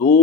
2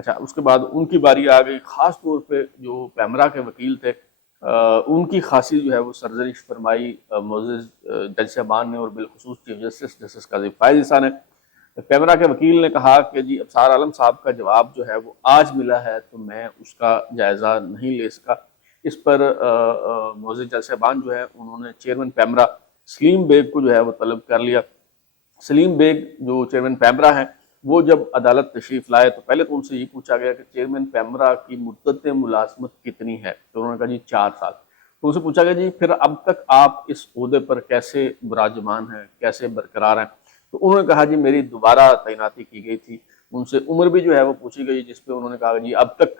اچھا، اس کے بعد ان کی باری آ گئی. خاص طور پہ جو پیمرا کے وکیل تھے ان کی خاصی جو ہے وہ سرزنش فرمائی معزز جج صاحبان نے، اور بالخصوص چیف جسٹس قاضی فائز عیسیٰ نے. پیمرا کے وکیل نے کہا کہ جی ابصار عالم صاحب کا جواب جو ہے وہ آج ملا ہے تو میں اس کا جائزہ نہیں لے سکا. اس پر معزز جج صاحبان جو ہے انہوں نے چیئرمین پیمرا سلیم بیگ کو جو ہے وہ طلب کر لیا. سلیم بیگ جو چیئرمین پیمرا ہیں وہ جب عدالت تشریف لائے تو پہلے تو ان سے یہ پوچھا گیا کہ چیئرمین پیمرا کی مدت ملازمت کتنی ہے، تو انہوں نے کہا جی 4 سال. تو ان سے پوچھا گیا جی پھر اب تک آپ اس عہدے پر کیسے براجمان ہیں، کیسے برقرار ہیں؟ تو انہوں نے کہا جی میری دوبارہ تعیناتی کی گئی تھی. ان سے عمر بھی جو ہے وہ پوچھی گئی، جس پہ انہوں نے کہا جی اب تک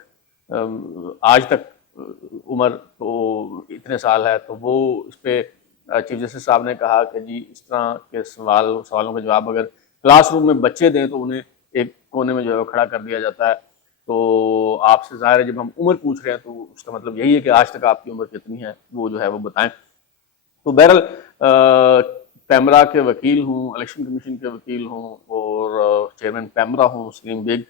آج تک عمر تو اتنے سال ہے. تو وہ اس پہ چیف جسٹس صاحب نے کہا کہ جی اس طرح کے سوالوں کا جواب اگر کلاس روم میں بچے دیں تو انہیں ایک کونے میں جو ہے وہ کھڑا کر دیا جاتا ہے. تو آپ سے ظاہر ہے جب ہم عمر پوچھ رہے ہیں تو اس کا مطلب یہی ہے کہ آج تک آپ کی عمر کتنی ہے وہ جو ہے وہ بتائیں. تو بہرحال پیمرا کے وکیل ہوں، الیکشن کمیشن کے وکیل ہوں، اور چیئرمین پیمرا ہوں سلیم بیگ،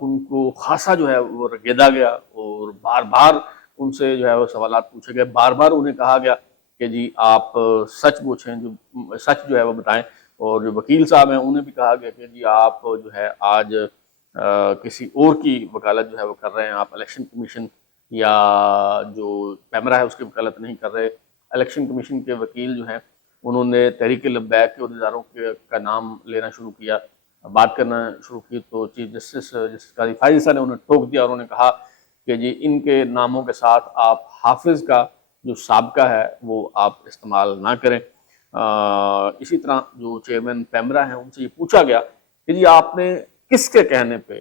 ان کو خاصا جو ہے وہ رگیدا گیا، اور بار بار ان سے جو ہے وہ سوالات پوچھے گئے. بار بار انہیں کہا گیا کہ جی آپ سچ پوچھیں، جو سچ جو ہے وہ بتائیں. اور جو وکیل صاحب ہیں انہیں بھی کہا گیا کہ جی آپ جو ہے آج کسی اور کی وکالت جو ہے وہ کر رہے ہیں، آپ الیکشن کمیشن یا جو پیمرا ہے اس کی وکالت نہیں کر رہے. الیکشن کمیشن کے وکیل جو ہیں انہوں نے تحریک لبیک کے عہدیداروں کا نام لینا شروع کیا، بات کرنا شروع کی. تو چیف جسٹس قاضی فائز عیسیٰ نے انہیں ٹوک دیا اور انہوں نے کہا کہ جی ان کے ناموں کے ساتھ آپ حافظ کا جو سابقہ ہے وہ آپ استعمال نہ کریں. اسی طرح جو چیئرمین پیمرا ہیں ان سے یہ پوچھا گیا کہ جی آپ نے کس کے کہنے پہ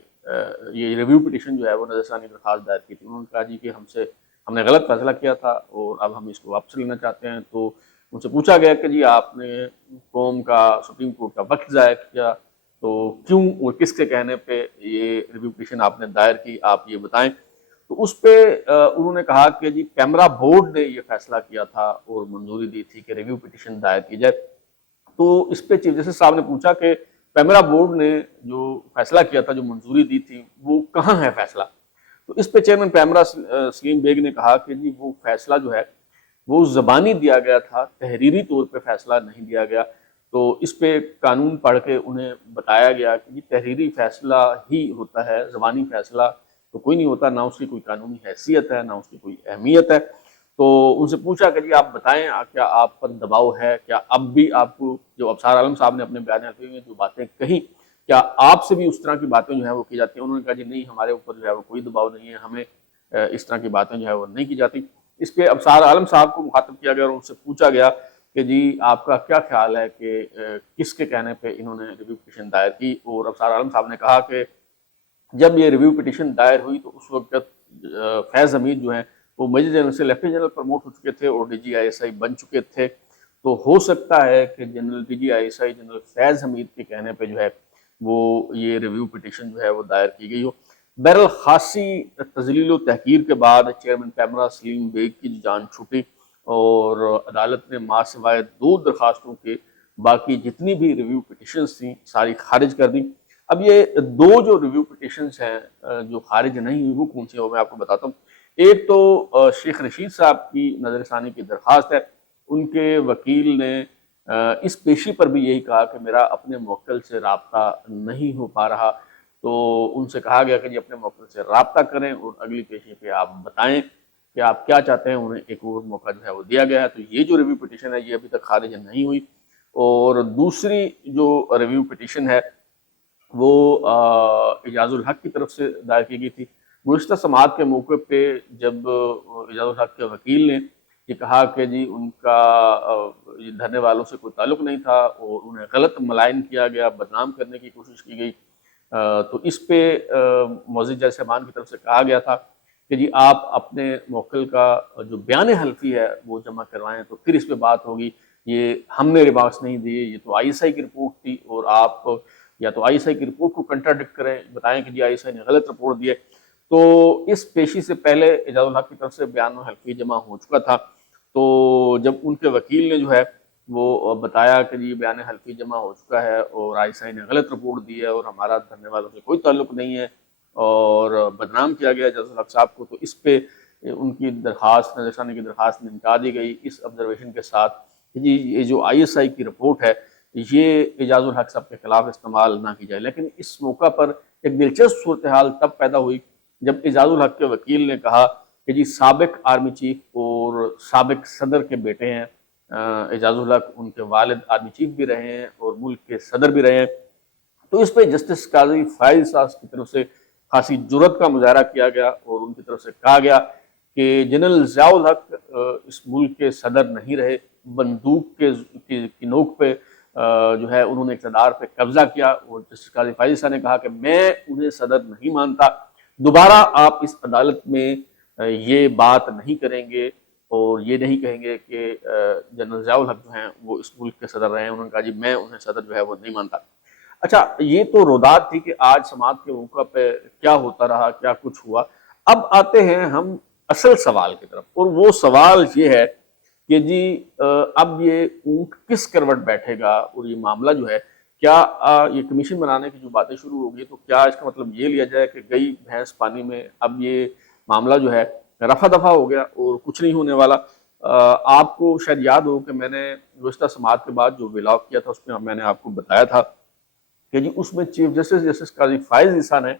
یہ ریویو پٹیشن جو ہے وہ نظر ثانی درخواست دائر کی تھی؟ انہوں نے کہا جی کہ ہم نے غلط فیصلہ کیا تھا اور اب ہم اس کو واپس لینا چاہتے ہیں. تو ان سے پوچھا گیا کہ جی آپ نے قوم کا، سپریم کورٹ کا وقت ضائع کیا، تو کیوں اور کس کے کہنے پہ یہ ریویو پٹیشن آپ نے دائر کی، آپ یہ بتائیں. تو اس پہ انہوں نے کہا کہ جی پیمرا بورڈ نے یہ فیصلہ کیا تھا اور منظوری دی تھی کہ ریویو پٹیشن دائر کی جائے. تو اس پہ چیف جسٹس صاحب نے پوچھا کہ پیمرا بورڈ نے جو فیصلہ کیا تھا، جو منظوری دی تھی، وہ کہاں ہے فیصلہ؟ تو اس پہ چیئرمین پیمرا سلیم بیگ نے کہا کہ جی وہ فیصلہ جو ہے وہ زبانی دیا گیا تھا، تحریری طور پہ فیصلہ نہیں دیا گیا. تو اس پہ قانون پڑھ کے انہیں بتایا گیا کہ جی تحریری فیصلہ ہی ہوتا ہے، زبانی فیصلہ تو کوئی نہیں ہوتا، نہ اس کی کوئی قانونی حیثیت ہے، نہ اس کی کوئی اہمیت ہے. تو ان سے پوچھا کہ جی آپ بتائیں کیا آپ پر دباؤ ہے، کیا اب بھی آپ کو جو ابصار عالم صاحب نے اپنے بیان حلفی میں جو باتیں کہیں کیا آپ سے بھی اس طرح کی باتیں جو ہیں وہ کی جاتی ہیں؟ انہوں نے کہا جی نہیں، ہمارے اوپر جو ہے وہ کوئی دباؤ نہیں ہے، ہمیں اس طرح کی باتیں جو ہے وہ نہیں کی جاتی. اس پہ ابصار عالم صاحب کو مخاطب کیا گیا اور ان سے پوچھا گیا کہ جی آپ کا کیا خیال ہے کہ کس کے کہنے پہ انہوں نے ریویو پٹیشن دائر کی؟ اور ابصار عالم صاحب نے کہا کہ جب یہ ریویو پٹیشن دائر ہوئی تو اس وقت فیض حمید جو ہیں وہ میجر جنرل سے لیفٹیننٹ جنرل پروموٹ ہو چکے تھے اور ڈی جی آئی ایس آئی بن چکے تھے. تو ہو سکتا ہے کہ general D G I S I general Faiz Hameed کے کہنے پہ جو ہے وہ یہ ریویو پٹیشن جو ہے وہ دائر کی گئی ہو. بہرحال خاصی تذلیل و تحقیر کے بعد چیئرمین پیمرا سلیم بیگ کی جان چھوٹی اور عدالت نے ما سوائے 2 درخواستوں کے باقی جتنی بھی ریویو پٹیشنز تھیں ساری خارج کر دی. اب یہ 2 جو ریویو پٹیشنز ہیں جو خارج نہیں ہوئی وہ کون سی ہیں وہ میں آپ کو بتاتا ہوں. ایک تو شیخ رشید صاحب کی نظر ثانی کی درخواست ہے. ان کے وکیل نے اس پیشی پر بھی یہی کہا کہ میرا اپنے موکل سے رابطہ نہیں ہو پا رہا. تو ان سے کہا گیا کہ جی اپنے موکل سے رابطہ کریں اور اگلی پیشی پہ آپ بتائیں کہ آپ کیا چاہتے ہیں. انہیں ایک اور موقع جو ہے وہ دیا گیا ہے. تو یہ جو ریویو پٹیشن ہے یہ ابھی تک خارج نہیں ہوئی. اور دوسری جو ریویو پٹیشن ہے وہ اعجاز الحق کی طرف سے دائر کی گئی تھی. گزشتہ سماعت کے موقع پہ جب اعجاز الحق کے وکیل نے یہ کہا کہ جی ان کا دھرنے والوں سے کوئی تعلق نہیں تھا اور انہیں غلط ملائن کیا گیا، بدنام کرنے کی کوشش کی گئی، تو اس پہ معزز جج صاحبان کی طرف سے کہا گیا تھا کہ جی آپ اپنے موکل کا جو بیان حلفی ہے وہ جمع کروائیں تو پھر اس پہ بات ہوگی. یہ ہم نے ریمارکس نہیں دیے، یہ تو آئی ایس آئی کی رپورٹ تھی اور آپ یا تو آئی ایس آئی کی رپورٹ کو کنٹراڈکٹ کریں، بتائیں کہ جی آئی ایس آئی نے غلط رپورٹ دی ہے. تو اس پیشی سے پہلے اعجاز الحق کی طرف سے بیان حلفی جمع ہو چکا تھا. تو جب ان کے وکیل نے جو ہے وہ بتایا کہ جی بیان حلفی جمع ہو چکا ہے اور آئی ایس آئی نے غلط رپورٹ دی ہے اور ہمارا دھرنے والوں سے کوئی تعلق نہیں ہے، اور بدنام کیا گیا اعجاز الحق صاحب کو، تو اس پہ ان کی درخواست نظر ثانی کی درخواست میں نکال دی گئی اس آبزرویشن کے ساتھ کہ جی یہ جو ISI کی رپورٹ ہے یہ اعجاز الحق صاحب کے خلاف استعمال نہ کی جائے۔ لیکن اس موقع پر ایک دلچسپ صورتحال تب پیدا ہوئی جب اعجاز الحق کے وکیل نے کہا کہ جی سابق آرمی چیف اور سابق صدر کے بیٹے ہیں اعجاز الحق، ان کے والد آرمی چیف بھی رہے ہیں اور ملک کے صدر بھی رہے ہیں، تو اس پہ جسٹس قاضی فائز صاحب کی طرف سے خاصی جرت کا مظاہرہ کیا گیا اور ان کی طرف سے کہا گیا کہ جنرل ضیاء الحق اس ملک کے صدر نہیں رہے، بندوق کی نوک پہ جو ہے انہوں نے اقتدار پہ قبضہ کیا، اور جسٹس قاضی فائز صاحب نے کہا کہ میں انہیں صدر نہیں مانتا، دوبارہ آپ اس عدالت میں یہ بات نہیں کریں گے اور یہ نہیں کہیں گے کہ جنرل ضیاء الحق جو ہیں وہ اس ملک کے صدر رہے ہیں۔ انہوں نے کہا جی میں انہیں صدر جو ہے وہ نہیں مانتا۔ اچھا، یہ تو رودات تھی کہ آج سماعت کے موقع پہ کیا ہوتا رہا، کیا کچھ ہوا۔ اب آتے ہیں ہم اصل سوال کی طرف، اور وہ سوال یہ ہے کہ جی اب یہ اونٹ کس کروٹ بیٹھے گا، اور یہ معاملہ جو ہے کیا یہ کمیشن بنانے کی جو باتیں شروع ہو گئی تو کیا اس کا مطلب یہ لیا جائے کہ گئی بھینس پانی میں، اب یہ معاملہ جو ہے رفع دفع ہو گیا اور کچھ نہیں ہونے والا۔ آپ کو شاید یاد ہو کہ میں نے گزشتہ سماعت کے بعد جو ولاگ کیا تھا اس میں میں نے آپ کو بتایا تھا کہ جی اس میں چیف جسٹس قاضی فائز عیسیٰ نے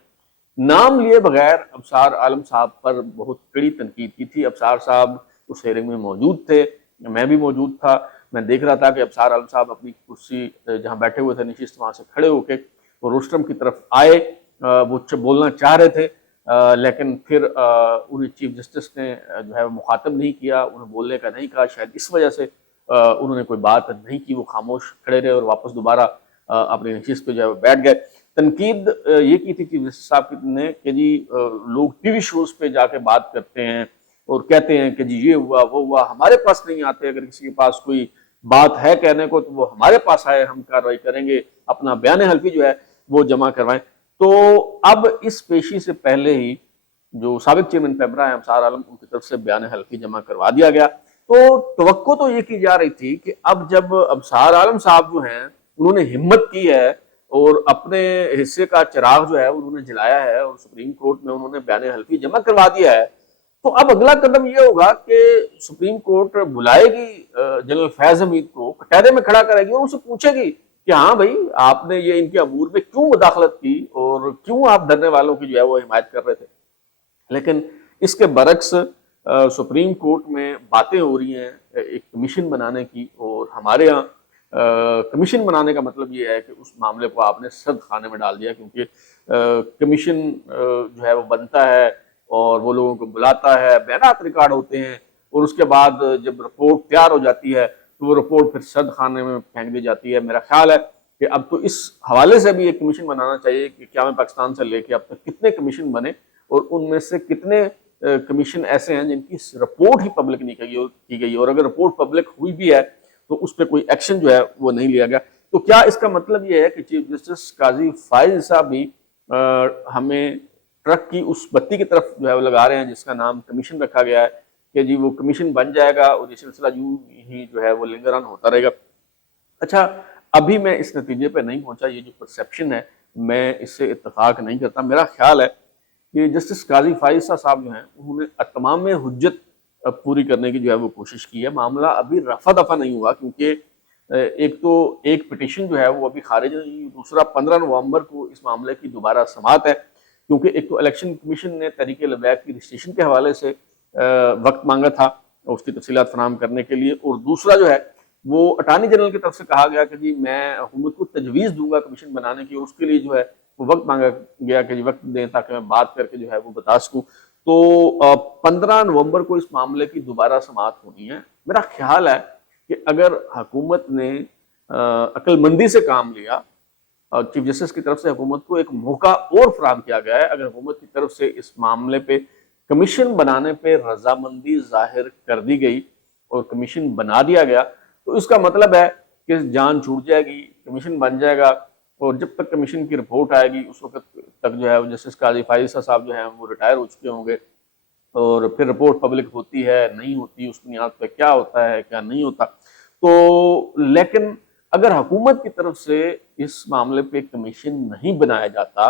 نام لیے بغیر ابصار عالم صاحب پر بہت کڑی تنقید کی تھی۔ ابصار صاحب اس ہیئرنگ میں موجود تھے، میں بھی موجود تھا، میں دیکھ رہا تھا کہ ابصار عالم صاحب اپنی کرسی جہاں بیٹھے ہوئے تھے نشست وہاں سے کھڑے ہو کے وہ روسٹرم کی طرف آئے، وہ بولنا چاہ رہے تھے لیکن پھر انہیں چیف جسٹس نے جو ہے مخاطب نہیں کیا، انہیں بولنے کا نہیں کہا، شاید اس وجہ سے انہوں نے کوئی بات نہیں کی، وہ خاموش کھڑے رہے اور واپس دوبارہ اپنی نشست پہ جو ہے بیٹھ گئے۔ تنقید یہ کی تھی چیف جسٹس صاحب نے کہ جی لوگ ٹی وی شوز پہ جا کے بات کرتے ہیں اور کہتے ہیں کہ جی یہ ہوا وہ ہوا، ہمارے پاس نہیں آتے، اگر کسی کے پاس کوئی بات ہے کہنے کو تو وہ ہمارے پاس آئے، ہم کارروائی کریں گے، اپنا بیان حلفی جو ہے وہ جمع کروائیں۔ تو اب اس پیشی سے پہلے ہی جو سابق چیئرمین پیمرا ہے ابصار عالم، ان کی طرف سے بیان حلفی جمع کروا دیا گیا۔ تو توقع تو یہ کی جا رہی تھی کہ اب جب ابصار عالم صاحب جو ہیں انہوں نے ہمت کی ہے اور اپنے حصے کا چراغ جو ہے انہوں نے جلایا ہے اور سپریم کورٹ میں انہوں نے بیان حلفی جمع کروا دیا ہے، تو اب اگلا قدم یہ ہوگا کہ سپریم کورٹ بلائے گی جنرل فیض حمید کو، کٹہرے میں کھڑا کرے گی اور ان سے پوچھے گی کہ ہاں بھائی آپ نے یہ ان کے امور میں کیوں مداخلت کی اور کیوں آپ دھرنے والوں کی جو ہے وہ حمایت کر رہے تھے۔ لیکن اس کے برعکس سپریم کورٹ میں باتیں ہو رہی ہیں ایک کمیشن بنانے کی، اور ہمارے ہاں کمیشن بنانے کا مطلب یہ ہے کہ اس معاملے کو آپ نے سرد خانے میں ڈال دیا، کیونکہ کمیشن جو ہے وہ بنتا ہے اور وہ لوگوں کو بلاتا ہے، بیانات ریکارڈ ہوتے ہیں، اور اس کے بعد جب رپورٹ تیار ہو جاتی ہے تو وہ رپورٹ پھر سرد خانے میں پھینک دی جاتی ہے۔ میرا خیال ہے کہ اب تو اس حوالے سے بھی ایک کمیشن بنانا چاہیے کہ قیام پاکستان سے لے کے اب تک کتنے کمیشن بنے اور ان میں سے کتنے کمیشن ایسے ہیں جن کی رپورٹ ہی پبلک نہیں کی گئی، اور اگر رپورٹ پبلک ہوئی بھی ہے تو اس پہ کوئی ایکشن جو ہے وہ نہیں لیا گیا۔ تو کیا اس کا مطلب یہ ہے کہ چیف جسٹس قاضی فائز صاحب بھی ہمیں ٹرک کی اس بتی کی طرف جو ہے وہ لگا رہے ہیں جس کا نام کمیشن رکھا گیا ہے کہ جی وہ کمیشن بن جائے گا اور یہ سلسلہ یوں ہی جو ہے وہ لنگر آن ہوتا رہے گا؟ اچھا، ابھی میں اس نتیجے پہ نہیں پہنچا، یہ جو پرسیپشن ہے میں اس سے اتفاق نہیں کرتا۔ میرا خیال ہے کہ جسٹس قاضی فائز صاحب جو ہیں انہوں نے تمام حجت پوری کرنے کی جو ہے وہ کوشش کی ہے۔ معاملہ ابھی رفع دفع نہیں ہوا، کیونکہ ایک پٹیشن جو ہے وہ ابھی خارج نہیں، دوسرا 15 نومبر کو اس معاملے کی دوبارہ سماعت ہے، کیونکہ ایک تو الیکشن کمیشن نے تحریک لبیک کی رجسٹریشن کے حوالے سے وقت مانگا تھا اس کی تفصیلات فراہم کرنے کے لیے، اور دوسرا جو ہے وہ اٹارنی جنرل کی طرف سے کہا گیا کہ جی میں حکومت کو تجویز دوں گا کمیشن بنانے کی، اور اس کے لیے جو ہے وہ وقت مانگا گیا کہ جی وقت دیں تاکہ میں بات کر کے جو ہے وہ بتا سکوں۔ تو 15 نومبر کو اس معاملے کی دوبارہ سماعت ہونی ہے۔ میرا خیال ہے کہ اگر حکومت نے عقل مندی سے کام لیا اور چیف جسٹس کی طرف سے حکومت کو ایک موقع اور فراہم کیا گیا ہے، اگر حکومت کی طرف سے اس معاملے پہ کمیشن بنانے پہ رضامندی ظاہر کر دی گئی اور کمیشن بنا دیا گیا، تو اس کا مطلب ہے کہ جان چھوٹ جائے گی، کمیشن بن جائے گا، اور جب تک کمیشن کی رپورٹ آئے گی اس وقت تک جو ہے جسٹس قاضی فائز صاحب جو ہیں وہ ریٹائر ہو چکے ہوں گے، اور پھر رپورٹ پبلک ہوتی ہے نہیں ہوتی، اس بنیاد پہ کیا ہوتا ہے کیا نہیں ہوتا۔ تو لیکن اگر حکومت کی طرف سے اس معاملے پہ کمیشن نہیں بنایا جاتا